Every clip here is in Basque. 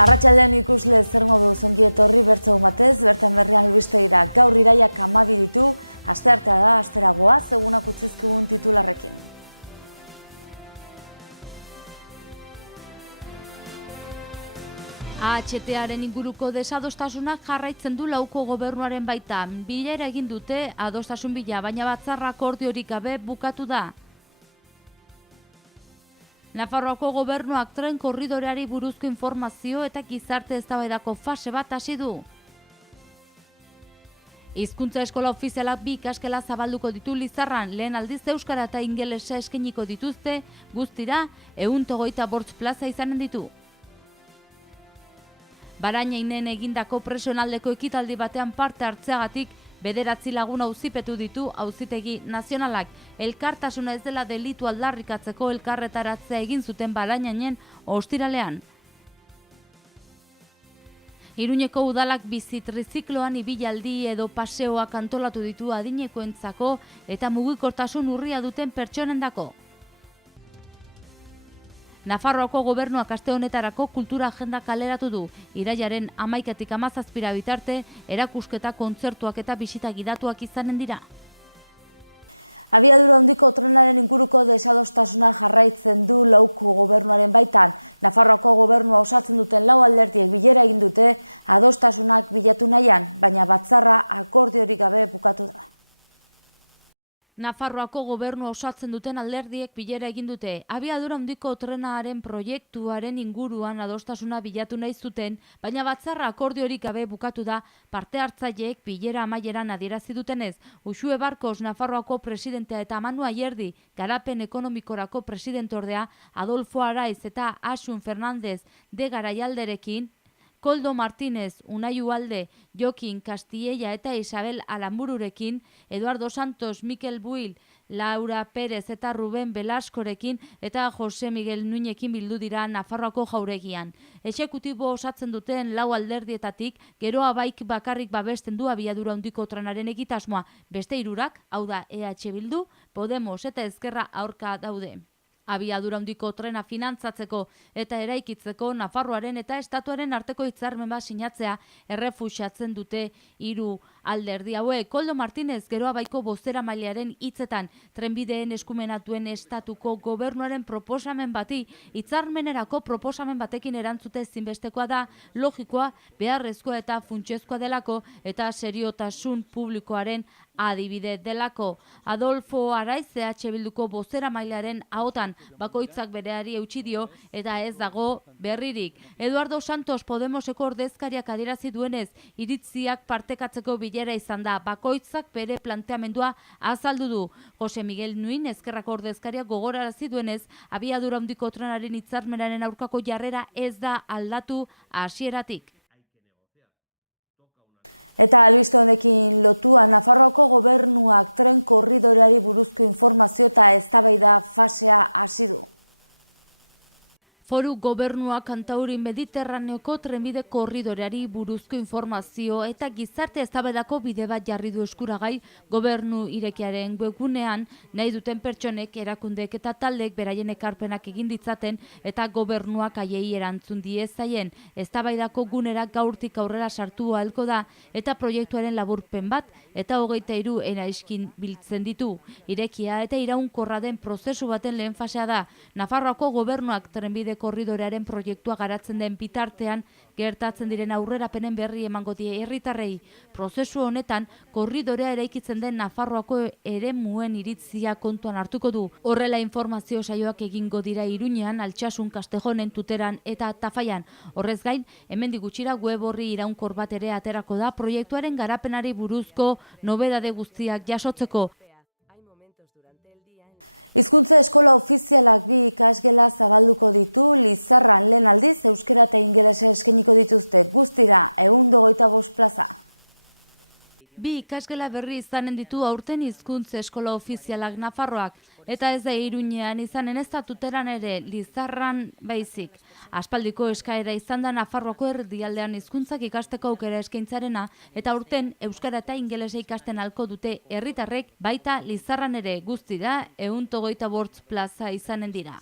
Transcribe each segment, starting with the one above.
Arratsaldean ikusle zer modu zongi etorri bertzegun batez, bertan berrian albistegira. Gaur iraiak 12 ditu, asteartea da, asteragoa, egunak utzizkigun titularrekin. AHT-aren inguruko desadostasunak jarraitzen du Lauko gobernuaren baitan. Bilera egin dute adostasun bila, baina batzarra akordiorik gabe bukatu da. Nafarroako gobernuak tren korridoreari buruzko informazio eta gizarte eztabaidako fase bat hasi du. Hizkuntza eskola ofizialak 2 ikaskela zabalduko ditu Lizarran, lehen aldiz euskara eta ingelesa eskainiko dituzte, guztira 125 plaza izanen ditu. Barainainen egindako presionaldeko ekitaldi batean parte hartzeagatik 9 lagun auzipetu ditu auzitegi nazionalak. Elkartasuna ez dela delitu aldarrikatzeko elkarretaratzea egin zuten Barainainen ostiralean. Iruñeko udalak bizitrizikloan ibilaldi edo paseoak antolatu ditu adinekoentzako eta mugikortasun urria duten pertsonendako. Nafarroako gobernuak aste honetarako kultura agenda kaleratu du. Irailaren 11-tik 17 bitarte, erakusketa, kontzertuak eta bisita gidatuak izanen dira. Abiadura handiko trenaren inguruko desadostasuna jarraitzen du Lauko gobernuaren baitan. Nafarroako gobernua osatzen duten 4 alderdiek bilera egin dute adostasunak bilatu nahian, baina batzarra akordiorik gabe bukatu da. Nafarroako gobernua osatzen duten alderdiek bilera egin dute. Abiadura handiko trenaren proiektuaren inguruan adostasuna bilatu nahi zuten, baina batzarra akordiorik gabe bukatu da parte hartzaileek bilera amaieran adierazi dutenez. Uxue Barkos Nafarroako presidentea eta Manu Ayerdi garapen ekonomikorako presidentordea Adolfo Araiz eta Asun Fernandez de Garaialderekin, Koldo Martínez, Unai Ualde, Jokin Castilla eta Isabel Alambururekin, Eduardo Santos, Mikel Buil, Laura Pérez eta Ruben Belaskorekin eta Jose Miguel Nuñekin bildu dira Nafarroako jauregian. Exekutibo osatzen duten 4 alderdietatik, geroa baik bakarrik babesten du abiadura handiko trenaren egitasmoa. Beste 3, hau da EH Bildu, Podemos eta Ezkerra aurka daude. Abiadura handiko trena finantzatzeko eta eraikitzeko Nafarroaren eta estatuaren arteko hitzarmen bat sinatzea errefusatzen dute 3 alderdi hauek. Koldo Martínez geroa baiko bozeramailearen hitzetan trenbideen eskumena duen estatuko gobernuaren proposamen bati hitzarmenerako proposamen batekin erantzute ezinbestekoa da, logikoa, beharrezkoa eta funtsezkoa delako eta seriotasun publikoaren adibide delako. Adolfo Araiz EH Bilduko bozeramailearen ahotan bakoitzak bereari eutsi dio eta ez dago berririk. Eduardo Santos Podemoseko ordezkariak adierazi duenez, iritziak partekatzeko bilera izan da, bakoitzak bere planteamendua azaldu du. Jose Miguel Nuin Ezkerrako ordezkariak gogorarazi duenez, abiadura handiko trenaren hitzarmenaren aurkako jarrera ez da aldatu hasieratik. Eta albiste honekin lotua Nafarroako gobernuak tren korridoreari buruzko informazio eta eztabaida fasea hasi du. Foru gobernuak Kantauri Mediterraneoko trenbide korridoreari buruzko informazio eta gizarte eztabaidako bide bat jarri du eskuragai gobernu irekiaren webgunean, nahi duten pertsonek, erakundeek eta taldek beraien ekarpenak egin ditzaten eta gobernuak haiei erantzun diezaien. Eztabaidako gunera gaurtik aurrera sartu ahalko da eta proiektuaren laburpen bat eta 23 eraiskin biltzen ditu. Irekia eta iraunkorra den prozesu baten lehen fasea da. Nafarroako gobernuak trenbide korridorearen proiektua garatzen den bitartean gertatzen diren aurrerapenen berri emango die herritarrei. Prozesu honetan korridorea eraikitzen den Nafarroako eremuen iritzia kontuan hartuko du. Horrela informazio saioak egingo dira Iruñean, Altsasun, Kastejonen, Tuteran eta Tafaian. Horrez gain, hemendik gutxira web orri iraunkor bat ere aterako da proiektuaren garapenari buruzko nobedade guztiak jasotzeko. Hizkuntza eskola ofizialak 2 ikasgela zabalduko ditu Lizarran, lehen aldiz euskara eta ingelesa eskainiko dituzte, guztira 125 plaza. 2 ikasgela berri izanen ditu aurten hizkuntza eskola ofizialak Nafarroak, eta ez da Iruñean izanen ez da Tuteran ere, Lizarran baizik. Aspaldiko eskaera izan da Nafarroako erdialdean hizkuntzak ikasteko aukera eskaintzarena, eta aurten euskara eta ingelesa ikasten ahalko dute herritarrek, baita Lizarran ere, guztira 125 plaza izanen dira.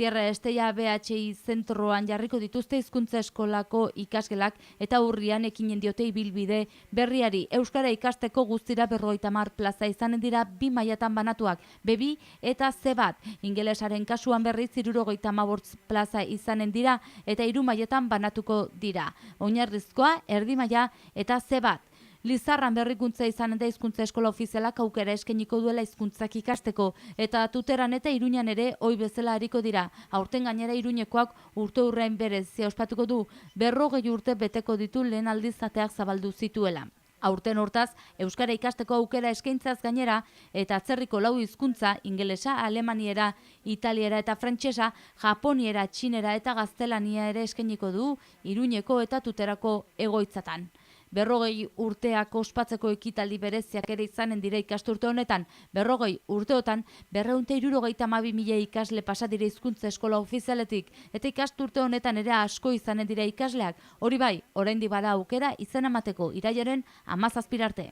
Tierra Estella BHI zentroan jarriko dituzte hizkuntza eskolako ikasgelak eta urrian ekinen diote ibilbide berriari. Euskara ikasteko guztira 50 plaza izanen dira 2 mailatan banatuak, B2 eta C1. Ingelesaren kasuan berriz 75 plaza izanen dira eta 3 mailetan banatuko dira. Oinarrizkoa, erdi maila eta C1. Lizarran berrikuntza izanen da hizkuntza eskola ofizialak aukera eskainiko duela hizkuntzak ikasteko eta Tuteran eta Iruñan ere ohi bezala ariko dira. Aurten gainera Iruñekoak urte urrein berezia ospatuko du, 40 urte beteko ditu lehen aldiz ateak zabaldu zituela. Aurten hortaz, euskara ikasteko aukera eskaintzaz gainera eta atzerriko 4 hizkuntza, ingelesa, alemaniera, italiera eta frantsesa, japoniera, txinera eta gaztelania ere eskainiko du Iruñeko eta Tuterako egoitzatan. 40 urteak ospatzeko ekitaldi bereziak ere izanen dira ikasturte honetan. 40 urteotan 272.000 ikasle pasa dira hizkuntza eskola ofizialetik eta ikasturte honetan ere asko izanen dira ikasleak. Hori bai, oraindik bada aukera izena emateko irailaren 17 arte.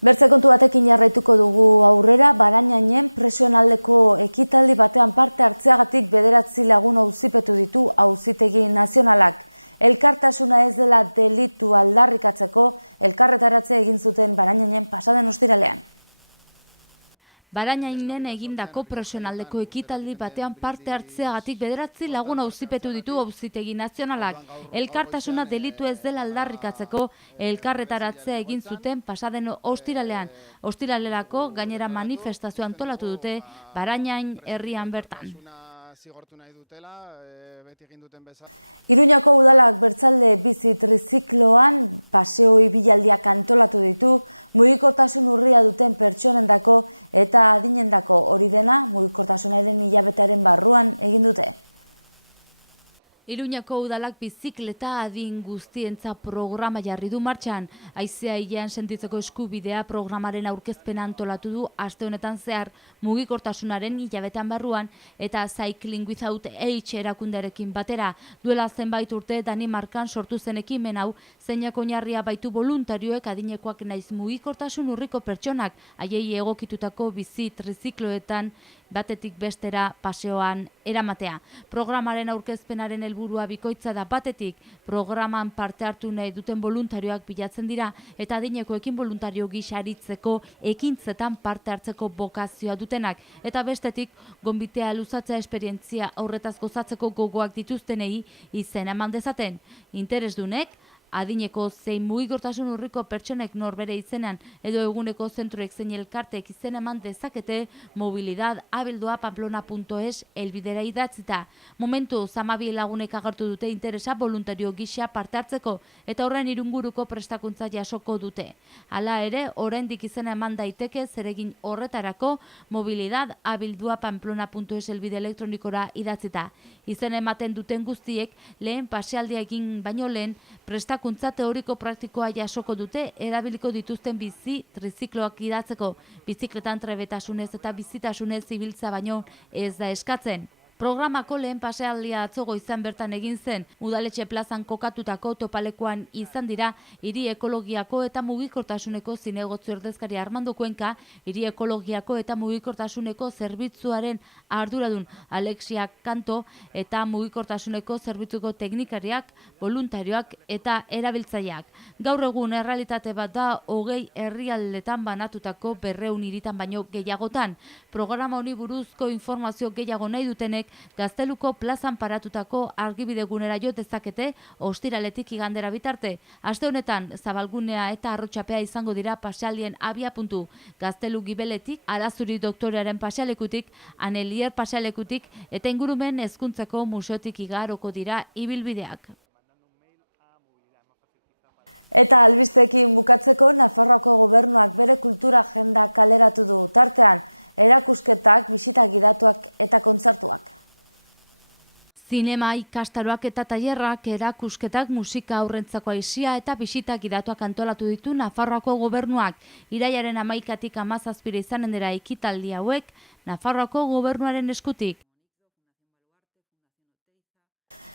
Bertze kontu batekin jarraituko dugu aurrera, Barañainen presionaldeko ekitaldi batean parte hartzeagatik 9 lagun auzipetu ditu Auzitegi Nazionalak. Elkartasuna ez dela delitu aldarrikatzeko elkarretaratzea egin zuten Barañainen pasaden ostiralean. Barañainen egindako presionaldeko ekitaldi batean parte hartzeagatik 9 lagun auzipetu ditu Auzitegi Nazionalak. Elkartasuna delitu ez dela aldarrikatzeko elkarretaratzea egin zuten pasaden ostiralean. Ostiralerako gainera manifestazioa antolatu dute Barañain herrian bertan. Iruñako udalak bertzalde bizi trizikloan paseo ibilaldiak antolatu ditu, mugikortasun urria duten pertsonendako eta adinendako, hori dena mugikortasunaren hilabetearen barruan egin dute. Iruñako udalak bizikleta adin guztientza programa jarri du martxan. Haizea hilean sentitzeko eskubidea programaren aurkezpena antolatu du aste honetan zehar mugikortasunaren hilabetean barruan eta Cycling Without Age erakundearekin batera. Duela zenbait urte Danimarkan sortu zen ekimen hau, zeinak oinarria baitu voluntarioek adinekoak naiz mugikortasun urriko pertsonak haiei egokitutako bizi trizikloetan batetik bestera paseoan eramatea. Programaren aurkezpenaren helburua bikoitza da, batetik programan parte hartu nahi duten voluntarioak bilatzen dira eta adinekoekin voluntario gisa aritzeko ekintzetan parte hartzeko bokazioa dutenak eta bestetik gonbitea luzatzea esperientzia aurretaz gozatzeko gogoak dituztenei izena eman dezaten. Interesdunek adineko zein mugikortasun urriko pertsonek norbere izenean edo eguneko zentroek zein elkartek izena eman dezakete mobilidadabildoapamplona.es elbidera idatzita. Momentu 12 lagunek agertu dute interesa voluntario gisa parte hartzeko eta horren irunguruko prestakuntza jasoko dute. Hala ere, oraindik izena eman daiteke zeregin horretarako mobilidadabildoapamplona.es elbide elektronikora idatzita. Izena ematen duten guztiek lehen pasealdia egin baino lehen prestakuntza teoriko praktikoa jasoko dute erabiliko dituzten bizi trizikloak idatzeko. Bizikletan trebetasunez eta bizitasunez ibiltza baino ez da eskatzen. Programako lehen pasealdia atzo goizan bertan egin zen, udaletxe plazan kokatutako topalekoan izan dira hiri ekologiako eta mugikortasuneko zinegotzi ordezkari Armando Cuenca, hiri ekologiako eta mugikortasuneko zerbitzuaren arduradun Alexia Kanto eta mugikortasuneko zerbitzuko teknikariak, voluntarioak eta erabiltzaileak. Gaur egun errealitate bat da 20 herrialdetan banatutako 200 hiritan baino gehiagotan. Programa honi buruzko informazio gehiago nahi dutenek Gazteluko plazan paratutako argibidegunera jo dezakete ostiraletik igandera bitarte. Aste honetan Zabalgunea eta Arrotxapea izango dira pasealdien abiapuntu. Gaztelu Gibeletik, Arazuri doktorearen pasealekutik, Anelier pasealekutik eta ingurumen hezkuntzako museotik igaroko dira ibilbideak. Eta albisteekin bukatzeko Nafarroako gobernuak bere kultura agenda kaleratu du, tartean erakusketak, bisita gidatuak eta kontzertuak. Zinema, ikastaroak eta tailerrak, erakusketak, musika aurrentzako aisia eta bisita gidatuak antolatu ditu Nafarroako gobernuak. Irailaren 11-tik 17 izanen dira ekitaldi hauek Nafarroako gobernuaren eskutik.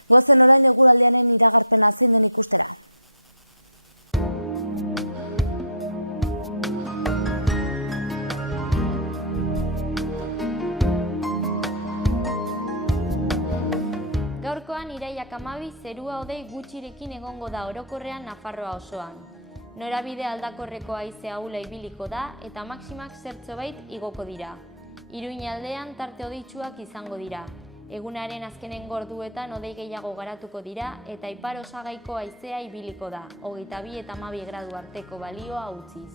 Goazen orain eguraldiaren iragarpena zein den ikustera. 2012 zerua hodei gutxirekin egongo da orokorrean Nafarroa osoan. Norabide aldakorreko haize ahula ibiliko da eta maximak zertxobait igoko dira. Iruin aldean tarte hodeitsuak izango dira. Egunaren azkenengo orduetan hodei gehiago garatuko dira eta ipar osagaiko haizea ibiliko da, 22 eta 12 gradu arteko balioa utziz.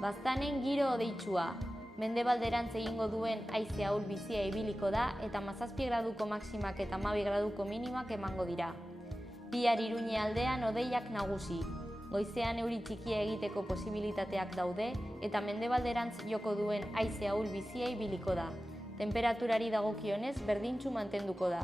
Baztanen giro hodeitsua. Mendebalderantz egingo duen haize ahul bizia ibiliko da eta 17 graduko maximak eta 12 graduko minimak emango dira. Bihar Iruñe aldean hodeiak nagusi. Goizean euri txikia egiteko posibilitateak daude eta mendebalderantz joko duen haize ahul bizia ibiliko da. Temperaturari dagokionez berdintsu mantenduko da.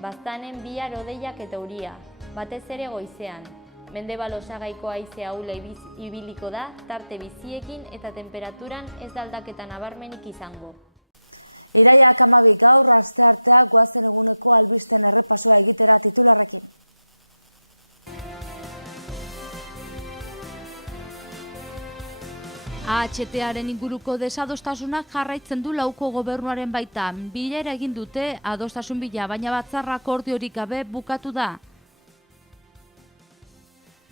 Baztanen bihar hodeiak eta euria, batez ere goizean. Mendebal osagaiko haize ahula ibiliko da, tarte biziekin eta temperaturan ez da aldaketa nabarmenik izango. Iraiak 12 gaur asteartea goazen eguneko albisten errepasoa egitera titularrekin. AHT-aren inguruko desadostasunak jarraitzen du Lauko gobernuaren baitan. Bilera egin dute adostasun bila, baina batzarra akordiorik gabe bukatu da.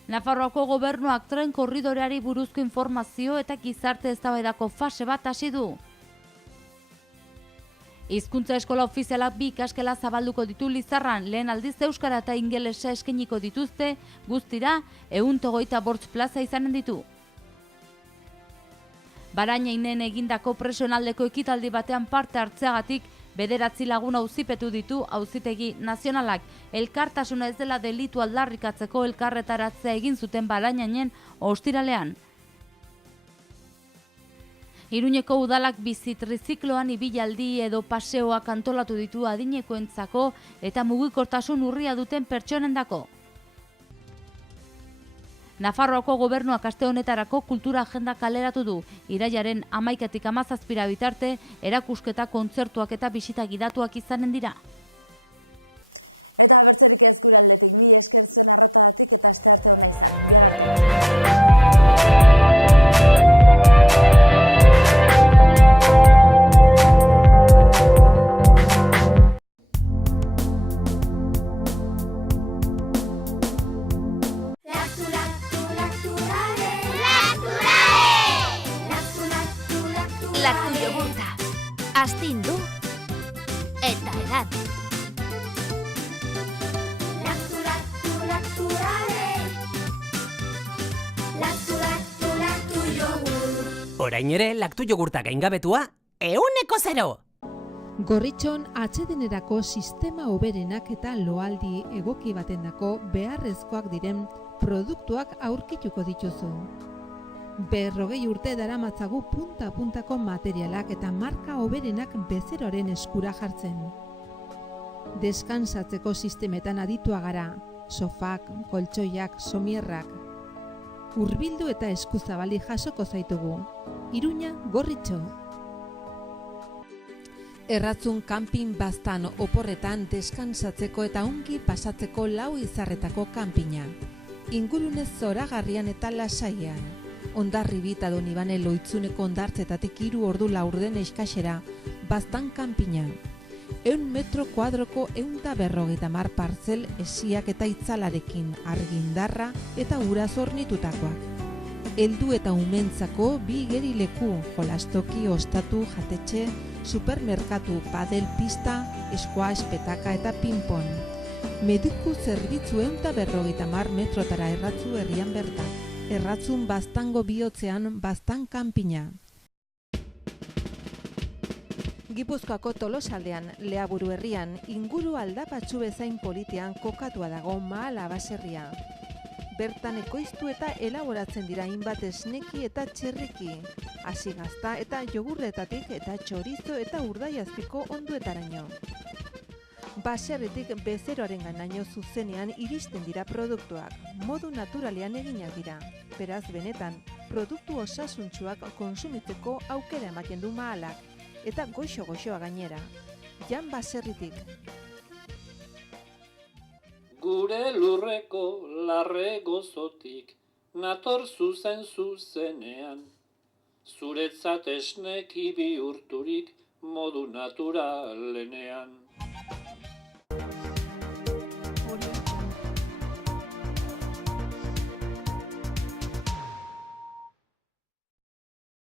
Nafarroako gobernuak tren korridoreari buruzko informazio eta gizarte eztabaidako fase bat hasi du. Hizkuntza eskola ofizialak 2 ikaskela zabalduko ditu Lizarran, lehen aldiz euskara eta ingelesa eskainiko dituzte, guztira 125 plaza izanen ditu. Barainainen egindako presionaldeko ekitaldi batean parte hartzeagatik 9 lagun auzipetu ditu Auzitegi Nazionalak. Elkartasuna ez dela delitu aldarrikatzeko elkarretaratzea egin zuten Barainainen ostiralean. Iruñeko udalak bizi trizikloan ibilaldi edo paseoak antolatu ditu adinekoentzako eta mugikortasun urria duten pertsonendako. Nafarroako gobernuak aste honetarako kultura agenda kaleratu du. Irailaren 11-tik 17 bitarte, erakusketa, kontzertuak eta bisita gidatuak izanen dira. Eta bertzerik ez gure aldetik, mi esker zuen arratadatik eta astearte hona izan. Bihar arte. Laktu jogurta, astindu eta edan. Orain ere, laktu jogurta gaingabetua, 100%! Gorritxon atsedenerako sistema hoberenak eta loaldi egoki batendako beharrezkoak diren produktuak aurkituko dituzu. 40 urte daramatzagu punta-puntako materialak eta marka hoberenak bezeroaren eskura jartzen. Deskansatzeko sistemetan aditua gara, sofak, koltsoiak, somierrak. Hurbildu eta eskuzabali jasoko zaitugu. Iruña, Gorritxo. Erratzun kanpin baztan oporretan deskansatzeko eta ongi pasatzeko 4 izarretako kanpina. Ingurune zoragarrian eta lasaian. Hondarribi eta Donibane Loitzuneko hondartzetatik 3 ordu laurden eskasera, baztan kanpina. 100 metro kuadroko 150 partzel esiak eta itzalarekin, argindarra eta uraz hornitutakoak. Heldu eta umentzako 2 igerileku, jolastoki, ostatu, jatetxe, supermerkatu, padel pista, squash, petaka eta pinpon. Mediku zerbitzu 150 metrotara erratzu herrian bertan. Erratzun baztango bihotzean baztan kanpina. Gipuzkoako Tolosaldean, Leaburu herrian, inguru aldapatsu bezain politean kokatua dago Mahala baserria. Bertan ekoiztu eta elaboratzen dira hainbat esneki eta txerriki, hasi gazta eta jogurretatik eta txorizo eta urdaiazpiko onduetaraino. Baserritik bezeroaren ganaino zuzenean iristen dira produktuak, modu naturalean eginak dira. Beraz, benetan, produktu osasuntsuak konsumitzeko aukera ematen du Mahalak, eta goxo-goxoa gainera. Jan Baserritik. Gure lurreko larre gozotik, nator zuzenean. Zuretzat esneki bihurturik modu naturalenean. Agur.